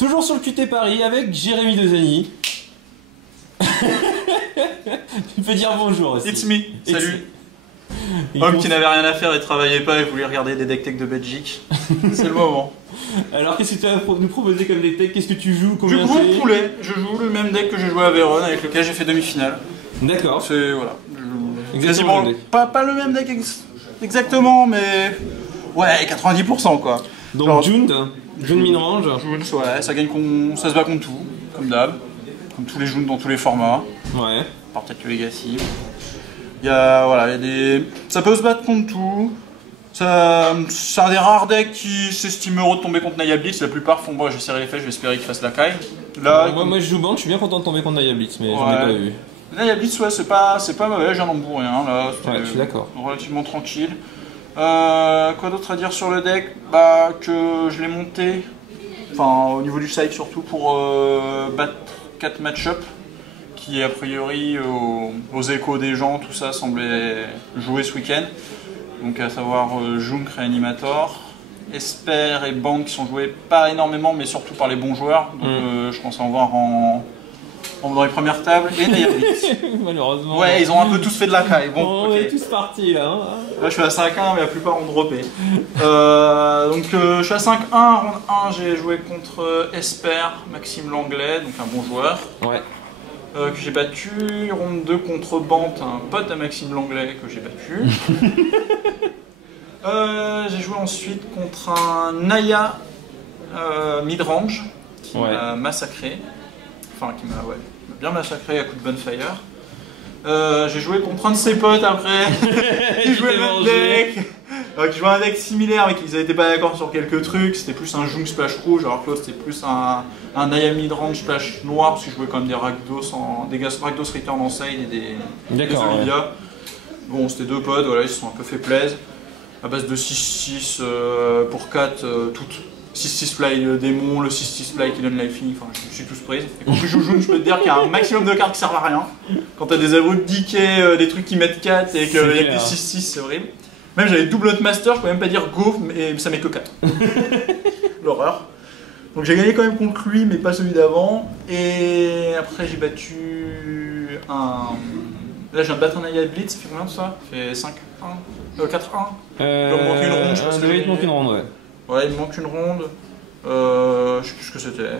Toujours sur le QT Paris avec Jérémy Dezani. Tu peux dire bonjour aussi. It's me, salut. Homme qui n'avait rien à faire et travaillait pas et voulait regarder des deck tech de Belgique. C'est le moment. Alors qu'est-ce que tu vas nous proposer comme deck tech? Qu'est-ce que tu joues? Je Combien joue le poulet, je joue le même deck que j'ai joué à Veyron avec lequel j'ai fait demi-finale. D'accord. C'est voilà. Exactement. Pas le même deck exactement, mais ouais, 90% quoi. Donc Jund mid-range. Jund, ouais, ça gagne ça se bat contre tout, comme d'hab. Comme tous les Jund dans tous les formats. Ouais. Par peut-être que Legacy. Voilà, il y a des. Ça peut se battre contre tout. C'est un des rares decks qui s'estime heureux de tomber contre Naya Blitz. La plupart font, bon, j'essaierai les faits, je vais espérer qu'il fasse la caille. Là, moi je joue bande, je suis bien content de tomber contre Naya Blitz, mais j'en ai pas eu. Naya Blitz, ouais, c'est pas mauvais, j'ai un embout rien. Là, ouais, je suis d'accord. Relativement tranquille. Quoi d'autre à dire sur le deck? Bah, que je l'ai monté, enfin, au niveau du side surtout, pour battre 4 match-up. Qui a priori aux échos des gens, tout ça semblait jouer ce week-end. Donc à savoir Junk, Reanimator, Esper et Bank qui sont joués pas énormément mais surtout par les bons joueurs. Donc je pense en voir dans les premières tables. Et Naya Blitz. Malheureusement. Ouais, ils ont un peu tous fait de la caille. Bon, on est tous partis là. Hein. Là je suis à 5-1 mais la plupart ont droppé. Donc je suis à 5-1, round 1 j'ai joué contre Esper, Maxime Langlais, donc un bon joueur. Ouais. Que j'ai battu, ronde 2 contre Bant, un pote à Maxime Langlais que j'ai battu. J'ai joué ensuite contre un Naya mid-range qui m'a massacré, enfin qui m'a bien massacré à coup de bonfire. J'ai joué contre un de ses potes après, qui jouait le même deck, qui jouait un deck similaire mais qu'ils n'étaient pas d'accord sur quelques trucs. C'était plus un Junk splash rouge, alors que l'autre c'était plus un Naya midrange splash noir, parce que je jouais quand même des Rakdos, des Rakdos Return en side et des Olivia. Ouais. Bon, c'était deux potes, voilà, ils se sont un peu fait plaisir. À base de 6-6 pour 4, toutes. 6-6 fly le démon, le 6-6 fly qui donne lifing, enfin je suis tous prise. Et quand tu joues June, je peux te dire qu'il y a un maximum de cartes qui servent à rien. Quand t'as des abrutis de decay, des trucs qui mettent 4 et qu'il y a des 6-6, c'est horrible. Même j'avais double Master, je peux même pas dire go, mais ça met que 4. L'horreur. Donc j'ai gagné quand même contre lui, mais pas celui d'avant. Et après j'ai battu un. Là je viens de battre un Naya Blitz, ça fait combien de ça? Ça fait 5-1 4-1. Il me manque une ronde, je pense. Il manque une ronde, ouais. Ouais, il me manque une ronde. Je sais plus ce que c'était.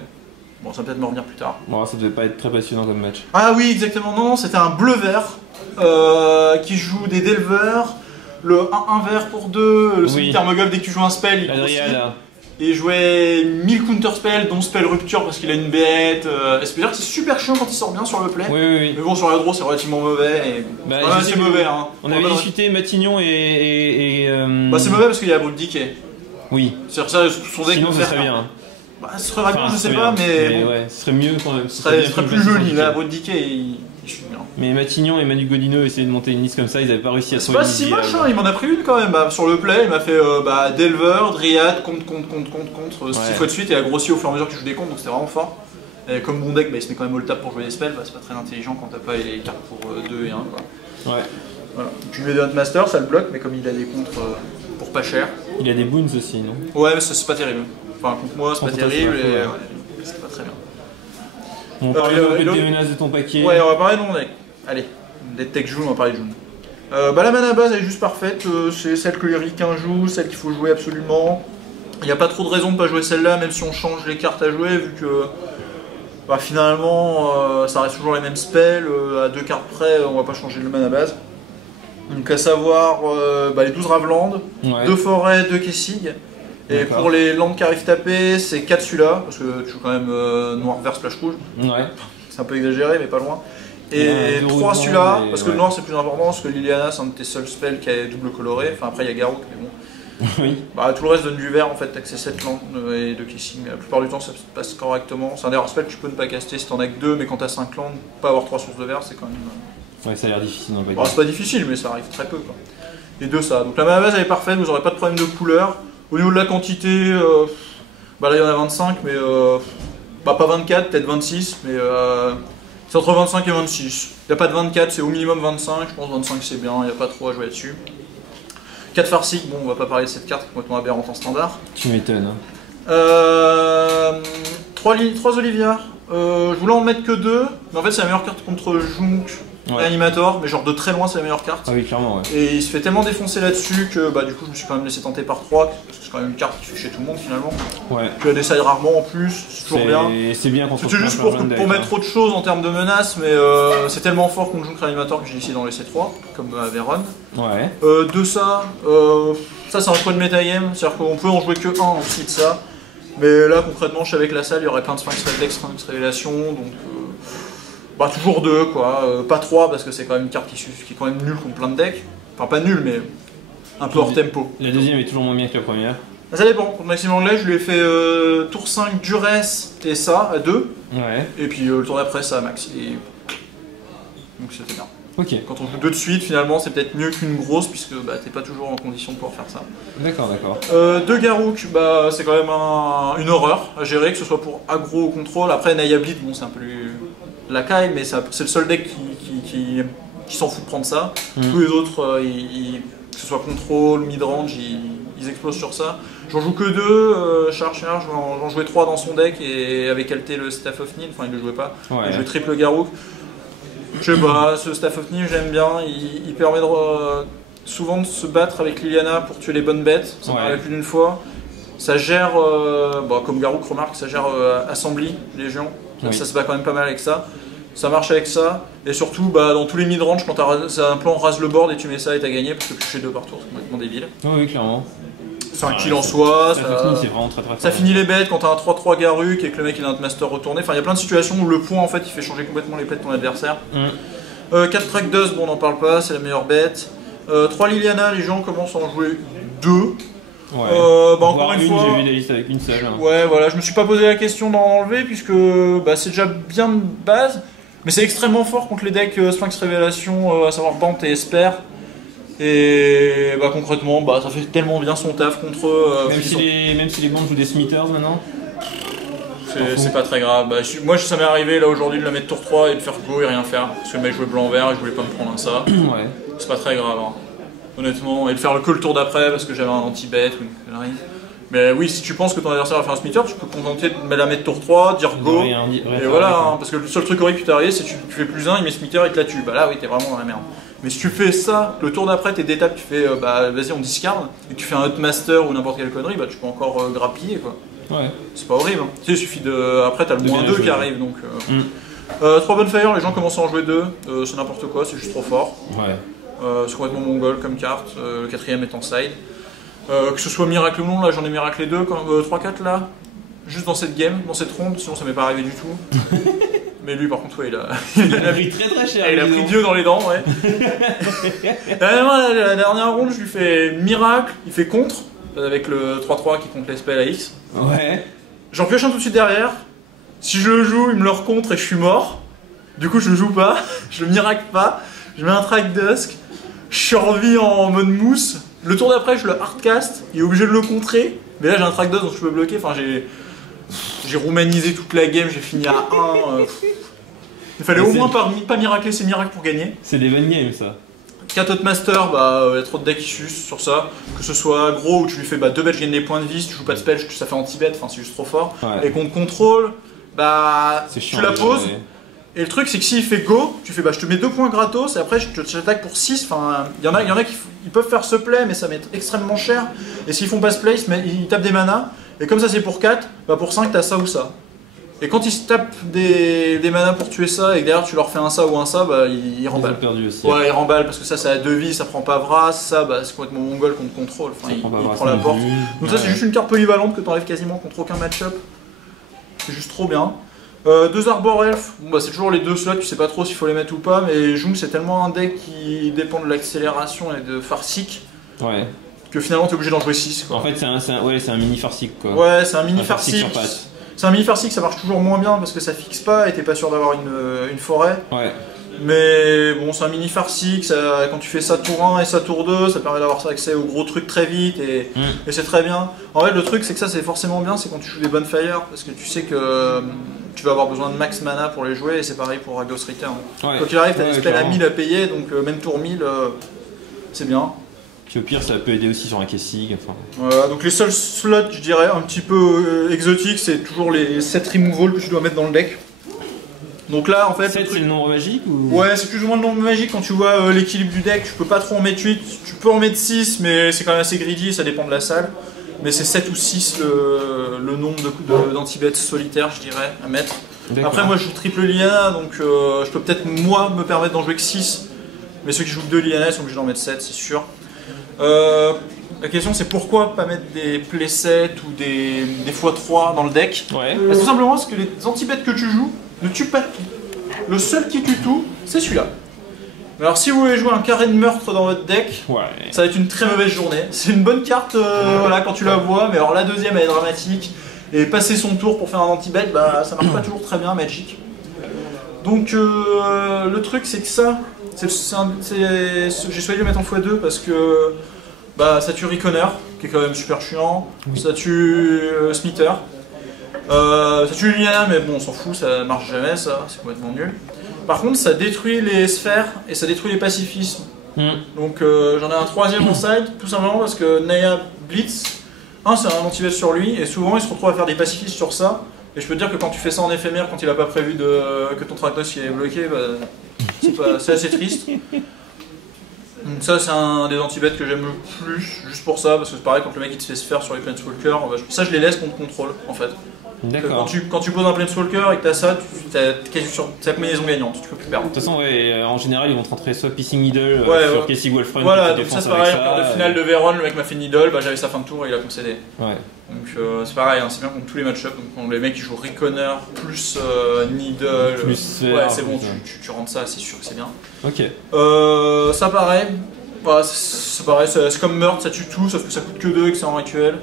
Bon, ça va peut-être me revenir plus tard. Bon, ça devait pas être très passionnant comme match. Ah oui, exactement. Non, c'était un bleu-vert qui joue des Delvers. Le 1-1 vert pour 2, le solitaire Mogov dès que tu joues un spell, il Adriel. Et il jouait 1000 counter spells, dont spell rupture parce qu'il a une bête. C'est-à-dire que c'est super chiant quand il sort bien sur le play. Oui. Mais bon, sur la draw, c'est relativement mauvais. Et... Bah, c'est mauvais. Hein. On avait discuté Matignon et Bah, c'est mauvais parce qu'il y a Brut Decay. Oui. C'est-à-dire ça, son deck sinon, ça serait bien. Bah, ce serait Ragnar, je sais pas, mais ouais, ce serait mieux quand même. Ce serait plus joli. Là, Brut Decay, il chute bien. Mais Matignon et Manu Godino essayaient de monter une liste comme ça, ils avaient pas réussi à trouver. C'est pas si moche, hein, il m'en a pris une quand même. Bah, sur le play, il m'a fait Delver, Dryad, contre, 6 fois de suite et a grossi au fur et à mesure que je joue des comptes, donc c'était vraiment fort. Et comme mon deck, il se met quand même all tap pour jouer des spells, c'est pas très intelligent quand t'as pas les cartes pour 2 et 1. Quoi. Ouais. Voilà. Tu lui mets des Master, ça le bloque, mais comme il a des contres pour pas cher. Il a des boons aussi, non? Ouais, mais ça c'est pas terrible. Enfin, contre moi, c'est pas terrible et c'est pas très bien. On va parler des menaces de ton paquet. Ouais, on va parler de mon deck. Allez, des tech June, on va parler de June. Bah, la mana base elle est juste parfaite, c'est celle que les ricains jouent, celle qu'il faut jouer absolument. Il n'y a pas trop de raison de pas jouer celle-là, même si on change les cartes à jouer, vu que bah, finalement ça reste toujours les mêmes spells, à 2 cartes près, on va pas changer le mana base. Donc à savoir les 12 Ravland, 2 forêts, 2 Kessig. Et pour les landes qui arrivent taper, c'est 4 celui-là, parce que tu joues quand même noir, vert, splash rouge. Ouais. C'est un peu exagéré, mais pas loin. Et 3 celui-là, parce que le noir c'est plus important, parce que Liliana c'est un de tes seuls spells qui est double coloré. Enfin après il y a Garou, mais bon. Oui. Bah, tout le reste donne du vert en fait, t'as que ces 7 landes et 2 Kissing. La plupart du temps ça se passe correctement. C'est un des rares spells que tu peux ne pas caster si t'en as que 2, mais quand t'as 5 landes, pas avoir 3 sources de vert, c'est quand même. Ouais, ça a l'air difficile dans le c'est pas difficile, mais ça arrive très peu quoi. Et de ça. Donc la mana base elle est parfaite, vous aurez pas de problème de couleur. Au niveau de la quantité, bah là il y en a 25, mais bah pas 24, peut-être 26, mais c'est entre 25 et 26. Il n'y a pas de 24, c'est au minimum 25, je pense 25 c'est bien, il n'y a pas trop à jouer là-dessus. 4 Farsic, bon on va pas parler de cette carte qui est complètement aberrante en standard. Tu m'étonnes. 3 Olivia. Je voulais en mettre que 2, mais en fait c'est la meilleure carte contre Junk et Animator, mais genre de très loin c'est la meilleure carte. Ah oui, clairement, ouais. Et il se fait tellement défoncer là-dessus que bah, du coup je me suis quand même laissé tenter par 3, parce que c'est quand même une carte qui fait chez tout le monde finalement. Ouais. Tu la désailles rarement en plus, c'est toujours bien. C'est bien contre c'est juste pour mettre autre chose en termes de menaces, mais c'est tellement fort contre Junk et Animator que j'ai décidé d'en laisser 3, comme Averon. Ouais. De ça, ça c'est un choix de metagame, c'est-à-dire qu'on peut en jouer que 1 aussi de ça. Mais là concrètement, je suis avec la salle, il y aurait plein de Sphinx Reflex, Sphinx Révélation, donc bah toujours 2 quoi, pas 3 parce que c'est quand même une carte qui est quand même nulle contre plein de decks. Enfin pas nulle mais un peu hors tempo. La deuxième est toujours moins bien que la première. Ça dépend, contre Maximum Light je lui ai fait tour 5 Duress et ça à 2. Ouais. Et puis le tour d'après ça à max. Et... donc c'était bien. Ok. Quand on joue 2 de suite, finalement, c'est peut-être mieux qu'une grosse, puisque bah, t'es pas toujours en condition de pouvoir faire ça. D'accord, d'accord. 2 Garruk, bah, c'est quand même une horreur à gérer, que ce soit pour aggro ou contrôle. Après, Naya Bleed, bon, c'est un peu la caille, mais c'est le seul deck qui s'en fout de prendre ça. Tous les autres, que ce soit contrôle, mid-range, ils explosent sur ça. J'en joue que 2, Charger, j'en jouais 3 dans son deck, et avec LT le Staff of Need, enfin il le jouait pas, il jouait triple Garruk. Je sais pas, ce Staff of Need j'aime bien, il permet souvent de se battre avec Liliana pour tuer les bonnes bêtes, ça m'arrive plus d'une fois. Ça gère, comme Garruk remarque, ça gère Assembly, Légion, ça se bat quand même pas mal avec ça. Ça marche avec ça, et surtout dans tous les mid-range, quand t'as un plan rase le board et tu mets ça et t'as gagné parce que tu fais 2 par tour, c'est complètement débile. Oui, clairement. C'est un kill en soi, ça finit les bêtes quand t'as un 3-3 Garruk et que le mec il a un master retourné. Enfin, il y a plein de situations où le point en fait il fait changer complètement les plays de ton adversaire. 4 Track Dust, bon on n'en parle pas, c'est la meilleure bête. 3 Liliana, les gens commencent à en jouer 2. Encore une fois, j'ai vu des listes avec une seule. Ouais, voilà, je me suis pas posé la question d'en enlever puisque c'est déjà bien de base, mais c'est extrêmement fort contre les decks Sphinx Révélation, à savoir Dante et Esper. Et concrètement, ça fait tellement bien son taf contre eux. Même si les bandes jouent des Smithers maintenant. C'est pas très grave. Moi, ça m'est arrivé là aujourd'hui de la mettre tour 3 et de faire go et rien faire. Parce que le mec jouait blanc-vert et je voulais pas me prendre un ça. Ouais. C'est pas très grave, hein. Honnêtement. Et de faire le tour d'après parce que j'avais un anti-bet ou une connerie. Mais oui, si tu penses que ton adversaire va faire un Smither, tu peux te contenter de la mettre tour 3, dire go. Et voilà, hein, parce que le seul truc horrible qui t'est arrivé, c'est que tu fais plus 1, il met Smither et te la tue. Là, oui, t'es vraiment dans la merde. Mais si tu fais ça, le tour d'après, t'es d'étape, tu fais vas-y, on discard, et que tu fais un Hutmaster ou n'importe quelle connerie, tu peux encore grappiller quoi. Ouais. C'est pas horrible. Hein. Tu sais, il suffit de. Après, t'as le moins 2 qui arrive donc. 3 Bonfire, les gens commencent à en jouer 2, c'est n'importe quoi, c'est juste trop fort. Ouais. C'est complètement mongol comme carte, le 4ème est en side. Que ce soit miracle ou non, là j'en ai miraclé 2, 3-4 là, juste dans cette game, dans cette ronde, sinon ça m'est pas arrivé du tout. Mais lui par contre, ouais, il a pris très très cher. Il a pris Dieu dans les dents, ouais. La dernière ronde, je lui fais miracle, il fait contre, avec le 3-3 qui compte les spells à X. Ouais. J'en pioche un tout de suite derrière, si je le joue, il me le recontre et je suis mort. Du coup, je le joue pas, je le miracle pas, je mets un track dusk, je survis en mode mousse. Le tour d'après, je le hardcast, il est obligé de le contrer, mais là j'ai un track dust donc je peux bloquer. Enfin, j'ai roumanisé toute la game, j'ai fini à 1. Il fallait au moins pas miracler ses miracles pour gagner. C'est des bonnes games ça. 4 Hutmaster, il y a trop de decks qui sucent sur ça. Que ce soit gros où tu lui fais 2 bêtes, je gagne des points de vie, si tu joues pas de spell, ça fait anti-bet, enfin c'est juste trop fort. Ouais. Et contre contrôle, tu la poses. Et le truc c'est que s'il fait go, tu fais je te mets 2 points gratos et après je t'attaque pour 6. Enfin, il y en a qui ils peuvent faire ce play mais ça met extrêmement cher. Et s'ils font pas ce play, ils tapent des manas. Et comme ça c'est pour 4, pour 5 t'as ça ou ça. Et quand ils se tapent des manas pour tuer ça et que derrière tu leur fais un ça ou un ça, ils remballent. Ouais, ils remballent parce que ça a 2 vies, ça prend pas Vras, ça c'est complètement mongol contre contrôle. Enfin, il prend la porte. Donc ça c'est juste une carte polyvalente que t'enlèves quasiment contre aucun match-up. C'est juste trop bien. 2 Arbor Elf, c'est toujours les 2 slots, tu sais pas trop s'il faut les mettre ou pas, mais Jung c'est tellement un deck qui dépend de l'accélération et de Farsick que finalement t'es obligé d'en jouer 6. Quoi. En fait c'est un mini Farsick quoi. Ouais, c'est un mini Farsick. C'est un mini Farsick, ça marche toujours moins bien parce que ça fixe pas et t'es pas sûr d'avoir une forêt. Ouais. Mais bon, c'est un mini Farsick, quand tu fais ça tour 1 et ça tour 2, ça permet d'avoir accès aux gros trucs très vite et c'est très bien. En fait, le truc c'est que ça c'est forcément bien, c'est quand tu joues des Bonfire parce que tu sais que tu vas avoir besoin de max mana pour les jouer et c'est pareil pour Ghost Return. Quand il arrive, t'as des spells à 1000 à payer donc même tour 1000, c'est bien. Puis au pire, ça peut aider aussi sur un Kessig. Enfin... Voilà, donc les seuls slots, je dirais, un petit peu exotiques, c'est toujours les 7 removal que tu dois mettre dans le deck. Donc là, en fait... 7, c'est le nombre magique ou... Ouais, c'est plus ou moins le nombre magique. Quand tu vois l'équilibre du deck, tu peux pas trop en mettre 8. Tu peux en mettre 6, mais c'est quand même assez greedy, ça dépend de la salle. Mais c'est 7 ou 6 le nombre d'anti-bêtes solitaires, je dirais, à mettre. Après, moi je joue triple Liliana, donc je peux peut-être moi me permettre d'en jouer que 6. Mais ceux qui jouent que 2 Liliana sont obligés d'en mettre 7, c'est sûr. La question c'est pourquoi pas mettre des playsets ou des x3 dans le deck. Ouais. Bah, tout simplement parce que les anti-bêtes que tu joues ne tuent pas tout. Le seul qui tue tout, c'est celui-là. Alors si vous voulez jouer un carré de meurtre dans votre deck, ça va être une très mauvaise journée. C'est une bonne carte voilà, quand tu la vois, mais alors la deuxième elle est dramatique. Et passer son tour pour faire un anti-bête, bah, ça marche pas toujours très bien Magic. Donc le truc c'est que ça, j'ai choisi de le mettre en x2 parce que bah, ça tue Reconer, qui est quand même super chiant, ça tue Smither, ça tue Liliana, mais bon on s'en fout, ça marche jamais ça, c'est complètement nul. Par contre ça détruit les sphères et ça détruit les pacifismes. Donc j'en ai un troisième en side, tout simplement parce que Naya Blitz, c'est un anti-bête sur lui, et souvent il se retrouve à faire des pacifistes sur ça. Et je peux te dire que quand tu fais ça en éphémère, quand il a pas prévu que ton Traktos est bloqué, bah, c'est assez triste. Donc ça c'est un des anti-bêtes que j'aime le plus, juste pour ça, parce que c'est pareil quand le mec il te fait se faire sur les Planeswalkers, bah, ça je les laisse contre contrôle en fait. Quand tu poses un Planeswalker et que t'as ça, t'as sa combinaison gagnante, tu peux plus perdre. De toute façon, ouais, en général ils vont te rentrer soit Pissing Needle sur Kessig Wolfrun. Voilà, donc ça c'est pareil, en quart de finale de Veyron, le mec m'a fait Needle, bah, j'avais sa fin de tour et il a concédé. Ouais. Donc c'est pareil, c'est bien contre tous les match-ups, donc quand les mecs qui jouent Reconer plus Needle, c'est bon, tu rentres ça, c'est sûr que c'est bien. Ok. Ça pareil, voilà, c'est pareil, c'est comme meurtre, ça tue tout, sauf que ça coûte que 2 et que c'est en rituel.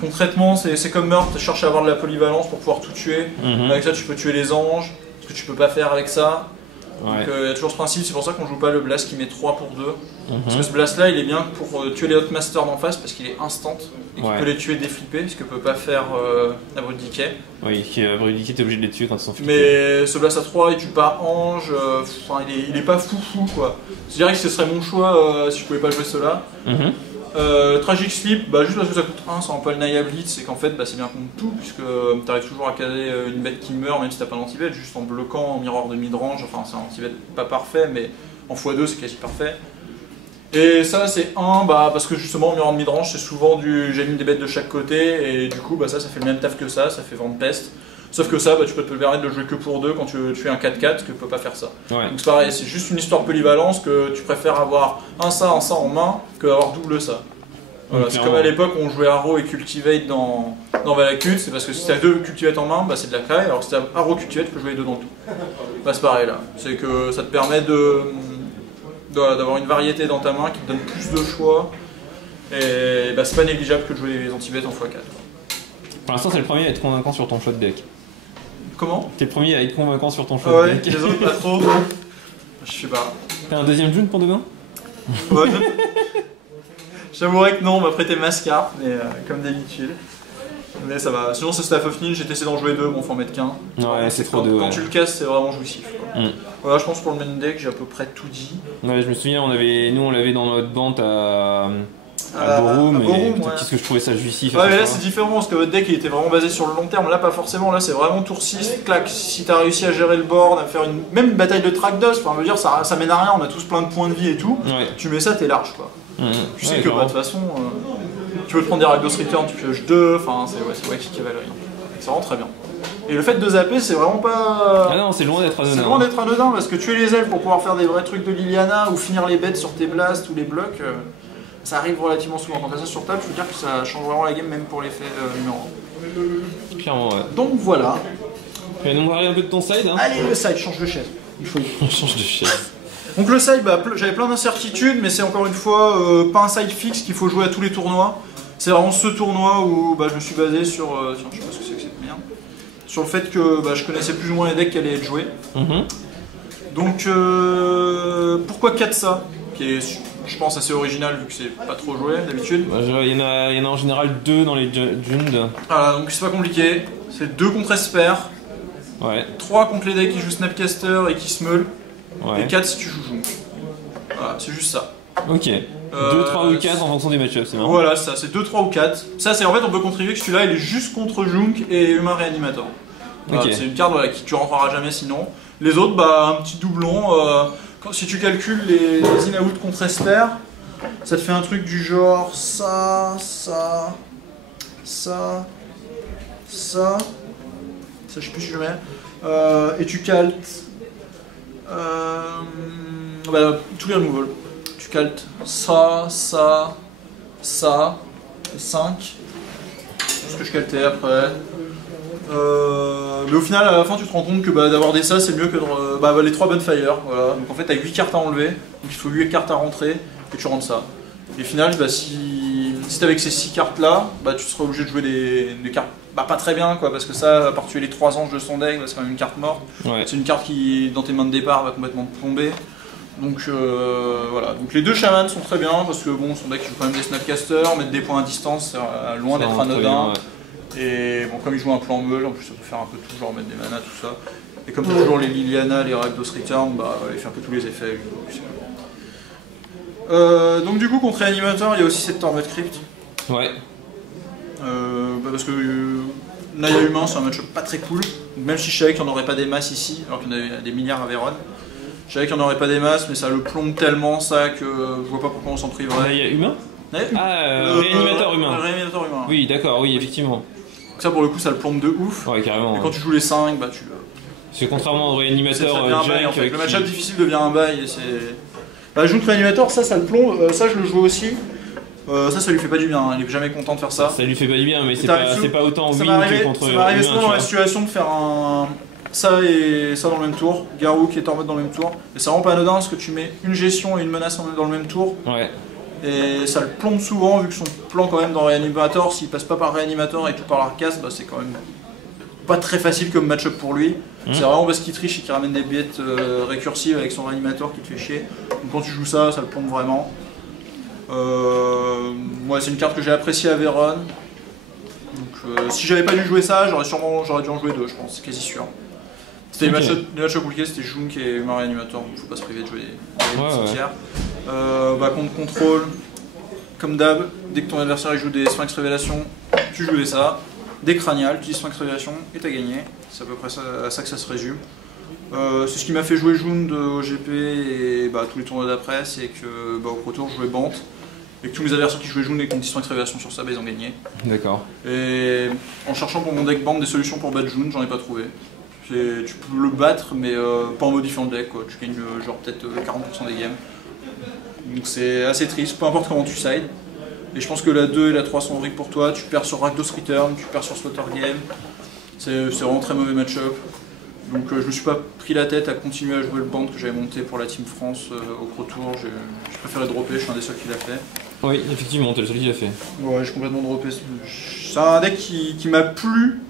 Concrètement, c'est comme meurtre, tu cherches à avoir de la polyvalence pour pouvoir tout tuer. Avec ça, tu peux tuer les anges, ce que tu peux pas faire avec ça. Donc il y a toujours ce principe, c'est pour ça qu'on joue pas le blast qui met 3 pour 2. Parce que ce blast là, il est bien pour tuer les Hotmasters d'en face parce qu'il est instant et qu'il peut les tuer déflippés, ce que peut pas faire Abrupt Decay. Oui, Abrupt Decay, t'es obligé de les tuer quand ils sont flippés. Mais ce blast à 3, il tue pas ange, il est pas foufou quoi. Je dirais que ce serait mon choix si je pouvais pas jouer cela. Tragic Sleep, juste parce que ça coûte 1, c'est un peu le Naya Blitz, c'est qu'en fait c'est bien contre tout, puisque tu arrives toujours à caser une bête qui meurt, même si t'as pas d'anti-bête, juste en bloquant en miroir de midrange, enfin c'est un anti-bête pas parfait, mais en x2 c'est quasi parfait. Et ça c'est 1, parce que justement en miroir de midrange c'est souvent j'aligne des bêtes de chaque côté, et du coup ça fait le même taf que ça fait vendre peste. Sauf que ça, tu peux te permettre de jouer que pour 2 quand tu fais un 4-4, que tu peux pas faire ça. Donc c'est pareil, c'est juste une histoire de polyvalence que tu préfères avoir un ça en main que d'avoir double ça. Voilà, c'est comme à l'époque où on jouait Arrow et Cultivate dans Valakut, c'est parce que si tu as 2 Cultivate en main, c'est de la caille, alors que si tu as Arrow Cultivate, tu peux jouer les 2 dans le tout. C'est pareil là, c'est que ça te permet d'avoir une variété dans ta main qui te donne plus de choix, et c'est pas négligeable que de jouer les anti-bêtes en x4. Pour l'instant, c'est le premier à être convaincant sur ton choix de deck. Comment? T'es le premier à être convaincant sur ton choix de deck. Les autres pas trop. Je sais pas. T'as un deuxième June pour demain? Ouais. J'avouerais que non, on m'a prêté Mascar, mais comme d'habitude. Mais ça va. Sinon, ce Staff of Ninja, j'ai essayé d'en jouer 2, bon, faut en mettre qu'un. Ouais, c'est trop deux. Quand tu le casses, c'est vraiment jouissif. Voilà, je pense pour le main deck, j'ai à peu près tout dit. Ouais, je me souviens, nous on l'avait dans notre bande à Borum, qu'est-ce que je trouvais ça jouissif. Ouais, mais là c'est différent parce que votre deck il était vraiment basé sur le long terme. Là, pas forcément. Là, c'est vraiment tour 6, clac. Si t'as réussi à gérer le board, à faire même une bataille de Trakdos, enfin, je veux dire, ça mène à rien. On a tous plein de points de vie et tout. Tu mets ça, t'es large quoi. Tu sais que de toute façon, tu veux te prendre des Rakdos Return, tu pioches 2, enfin, c'est Wacky Cavalry. C'est vraiment très bien. Et le fait de zapper, c'est vraiment pas. Ah non, c'est loin d'être anodin. C'est loin d'être anodin parce que tuer les ailes pour pouvoir faire des vrais trucs de Liliana ou finir les bêtes sur tes blasts ou les blocs. Ça arrive relativement souvent. Quand t'as ça sur table, je veux dire que ça change vraiment la game, même pour l'effet numéro 1. Clairement, ouais. Donc voilà. Tu vas nous parler un peu de ton side, hein? Allez, le side, change de chaise. Il faut. On change de chaise. Donc le side, j'avais plein d'incertitudes, mais c'est encore une fois pas un side fixe qu'il faut jouer à tous les tournois. C'est vraiment ce tournoi où je me suis basé sur. Tiens, je sais pas ce que c'est que cette merde. Sur le fait que je connaissais plus ou moins les decks qui allaient être joués. Donc pourquoi Katsa, qui est, je pense, assez original vu que c'est pas trop joué d'habitude. Il y en a en général 2 dans les Jund. Voilà, donc c'est pas compliqué. C'est 2 contre Esper, 3 contre les decks qui jouent Snapcaster et qui Small, et 4 si tu joues Junk. Voilà, c'est juste ça. Ok. 2, 3 ou 4 en fonction des match-ups, c'est marrant. Voilà, ça, c'est 2, 3 ou 4. Ça, c'est en fait, on peut contribuer que celui-là, il est juste contre Junk et Humain Réanimator. Voilà, c'est une carte qui tu rentreras jamais sinon. Les autres, bah, un petit doublon. Si tu calcules les in-out contre Esper, ça te fait un truc du genre ça, je sais plus si je mets. Et tu caltes tous les removals. Tu caltes ça, et 5. C'est ce que je caltais après. Mais au final, à la fin, tu te rends compte que d'avoir des ça, c'est mieux que les 3 Bonfire. Voilà. Donc en fait, tu as 8 cartes à enlever, donc il faut 8 cartes à rentrer, et tu rentres ça. Et au final, si tu avec ces 6 cartes là, tu seras obligé de jouer des cartes pas très bien, quoi, parce que ça, à part tuer les 3 anges de son deck, c'est quand même une carte morte. Ouais. C'est une carte qui, dans tes mains de départ, va complètement tomber. Donc voilà, donc les 2 chamans sont très bien parce que bon, son deck il joue quand même des Snapcasters, mettre des points à distance, c'est loin d'être anodin. Et bon, comme il joue un plan meule, en plus ça peut faire un peu tout, genre mettre des manas, tout ça. Et comme c'est toujours les Liliana, les Rakdos Return, il fait un peu tous les effets. Donc du coup, contre Reanimator, il y a aussi cette Torment Crypt. Ouais. Parce que Naya Humain, c'est un match pas très cool. Même si je savais qu'il n'y en aurait pas des masses ici, alors qu'il y en a des milliards à Veyron. Je savais qu'il n'y en aurait pas des masses, mais ça le plombe tellement ça que je vois pas pourquoi on s'en priverait. Naya Humain ? Réanimateur humain. Réanimateur humain. Oui, d'accord, oui, effectivement. Donc ça, pour le coup, ça le plombe de ouf. Ouais, carrément. Et quand tu joues les 5, tu. Parce que contrairement au réanimateur Junk, en fait. Le match-up difficile devient un bail. Junk réanimateur, ça le plombe. Ça, je le joue aussi. Ça lui fait pas du bien. Il est jamais content de faire ça. Ça lui fait pas du bien, mais c'est pas autant win que contre. Ça m'est arrivé souvent dans la situation de faire ça et ça dans le même tour. Garou qui est en mode dans le même tour. Et c'est vraiment pas anodin parce que tu mets une gestion et une menace dans le même tour. Ouais. Et ça le plombe souvent, vu que son plan quand même dans Réanimator, s'il passe pas par Réanimator et tout par l'Arcas, c'est quand même pas très facile comme match-up pour lui. C'est vraiment parce qu'il triche et qu'il ramène des bêtes récursives avec son Réanimator qui te fait chier. Donc quand tu joues ça, ça le plombe vraiment. Moi, c'est une carte que j'ai appréciée à Veyron. Donc si j'avais pas dû jouer ça, j'aurais dû en jouer 2, je pense, c'est quasi sûr. C'était les match-up compliqués, c'était Junk et Humain Réanimator, donc faut pas se priver de jouer des tiers. Contre contrôle, comme d'hab, dès que ton adversaire il joue des Sphinx Révélation, tu joues ça. Des craniales, tu dis Sphinx Révélation et t'as gagné. C'est à peu près à ça que ça se résume. C'est ce qui m'a fait jouer Jund au GP et tous les tournois d'après, c'est que au Pro Tour je jouais Bant et que tous mes adversaires qui jouaient Jund et qui ont dit Sphinx Révélation sur ça, ils ont gagné. D'accord. Et en cherchant pour mon deck Bant des solutions pour battre Jund, j'en ai pas trouvé. Tu peux le battre, mais pas en modifiant le deck, quoi. Tu gagnes genre peut-être 40% des games. Donc c'est assez triste, peu importe comment tu sides. Et je pense que la 2 et la 3 sont horribles pour toi. Tu perds sur Rakdos Return, tu perds sur Slaughter Game. C'est vraiment très mauvais match-up. Donc je me suis pas pris la tête à continuer à jouer le band que j'avais monté pour la Team France au Pro Tour. J'ai préféré dropper, je suis un des seuls qui l'a fait. Oui, effectivement, t'es le seul qui l'a fait. Ouais, j'ai complètement droppé. C'est un deck qui m'a plu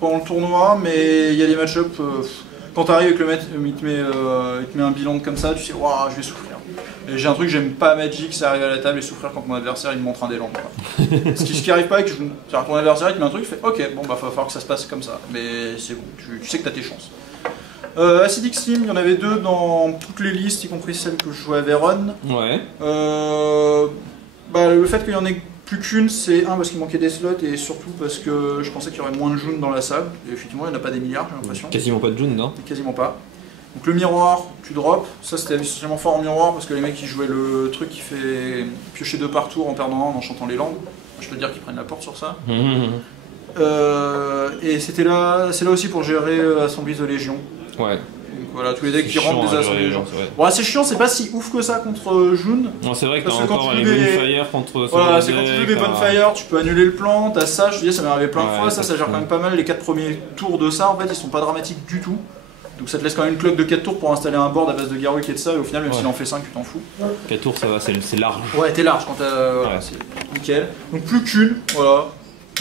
pendant le tournoi, mais il y a des match-up. Quand t'arrives avec le mec, il te met un bilan comme ça, tu sais, waouh, je vais souffrir. Et j'ai un truc que j'aime pas Magic, c'est arriver à la table et souffrir quand mon adversaire il me montre un des langues. Ce qui arrive pas, c'est que ton adversaire il te met un truc, il fait ok, bon va falloir que ça se passe comme ça, mais c'est bon, tu sais que t'as tes chances. Acidic Steam, il y en avait 2 dans toutes les listes, y compris celles que je jouais à Veyron. Ouais. Le fait qu'il y en ait plus qu'une, c'est parce qu'il manquait des slots et surtout parce que je pensais qu'il y aurait moins de Jund dans la salle. Et effectivement, il n'y en a pas des milliards, j'ai l'impression. Quasiment pas de Jund, non ? Quasiment pas. Donc le miroir, tu drops. Ça, c'était essentiellement fort en miroir parce que les mecs qui jouaient le truc qui fait piocher 2 par tour en perdant 1 en chantant les langues. Je peux te dire qu'ils prennent la porte sur ça. Et c'est là aussi pour gérer Assemblée de Légion. Ouais. Donc voilà, tous les decks qui rentrent des assemblées de Légion. Bon, c'est chiant, c'est pas si ouf que ça contre Jund. Non, c'est vrai que t'as encore les Bonfire contre. Voilà, c'est quand tu joues des Bonfire, tu peux annuler le plan, t'as ça, je te dis, ça m'est arrivé plein de fois, ça gère quand même pas mal. Les 4 premiers tours de ça, en fait, ils sont pas dramatiques du tout. Donc ça te laisse quand même une cloque de 4 tours pour installer un board à base de Garruk et de ça, et au final, même s'il en fait 5, tu t'en fous. 4 tours, ça va, c'est large. Ouais, t'es large quand t'as. Voilà, c'est nickel. Donc plus qu'une, voilà.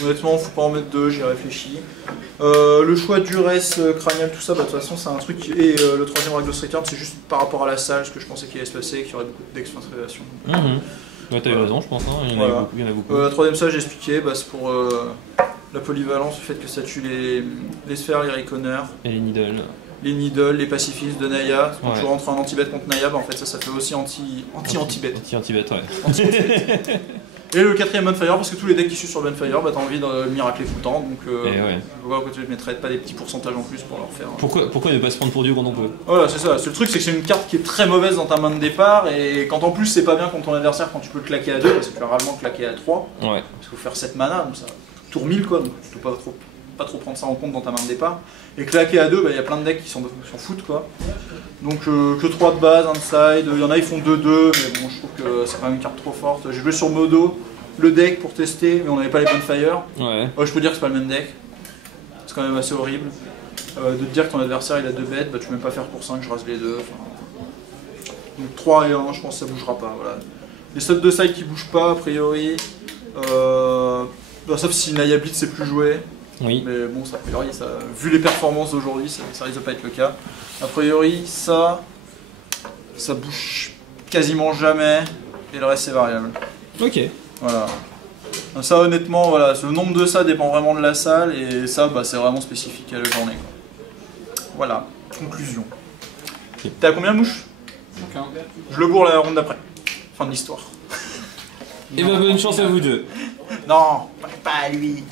Honnêtement, faut pas en mettre 2, j'y réfléchi. Le choix duresse, cranial, tout ça, de toute façon, c'est un truc. Et le troisième Rakdos Return, c'est juste par rapport à la salle, ce que je pensais qu'il allait se passer, qu'il y aurait beaucoup de decks fin de révélation. Ouais, t'as eu raison, je pense, hein. Il y en a beaucoup. La troisième salle, j'ai expliqué, c'est pour la polyvalence, le fait que ça tue les sphères, les Rayconners. Et les Needles. les Needle, les pacifistes de Naya. Quand tu rentres en anti-bet contre Naya, bah en fait ça fait aussi anti-anti-bet. Anti-bet, ouais. Et le quatrième Bonfire, parce que tous les decks qui suivent sur Bonfire, bah t'as envie de miracler tout le temps, donc je vois que tu ne mettrais pas des petits pourcentages en plus pour leur faire. Pourquoi ne pas se prendre pour Dieu quand on peut? Voilà, c'est ça. Le truc, c'est que c'est une carte qui est très mauvaise dans ta main de départ, et quand en plus c'est pas bien contre ton adversaire quand tu peux claquer à 2, parce que tu vas rarement claquer à 3. Ouais. Parce qu'il faut faire 7 mana, donc ça tour 1000 quoi, donc tu peux pas trop prendre ça en compte dans ta main de départ. Et claquer à 2, il y a plein de decks qui s'en foutent quoi. Donc que 3 de base, inside, il y en a ils font 2-2, mais bon je trouve que c'est quand même une carte trop forte. J'ai joué sur Modo le deck pour tester, mais on n'avait pas les Bonfire. Ouais. Je peux dire que c'est pas le même deck. C'est quand même assez horrible. De te dire que ton adversaire il a 2 bêtes, bah, tu peux même pas faire pour 5, je rase les 2. Donc 3 et 1, je pense que ça bougera pas. Voilà. Les subs de side qui bougent pas, a priori. Bah, sauf si Naya Blitz c'est plus joué. Oui. Mais bon, ça, a priori, vu les performances d'aujourd'hui, ça risque de pas être le cas. A priori, ça bouge quasiment jamais. Et le reste c'est variable. Ok. Voilà. Ça honnêtement, voilà, le nombre de ça dépend vraiment de la salle et ça bah, c'est vraiment spécifique à la journée. Quoi. Voilà, conclusion. Okay. T'es à combien mouches? Aucun. Je le bourre la ronde d'après. Fin de l'histoire. Et ben bonne chance à vous deux. Non, pas à lui.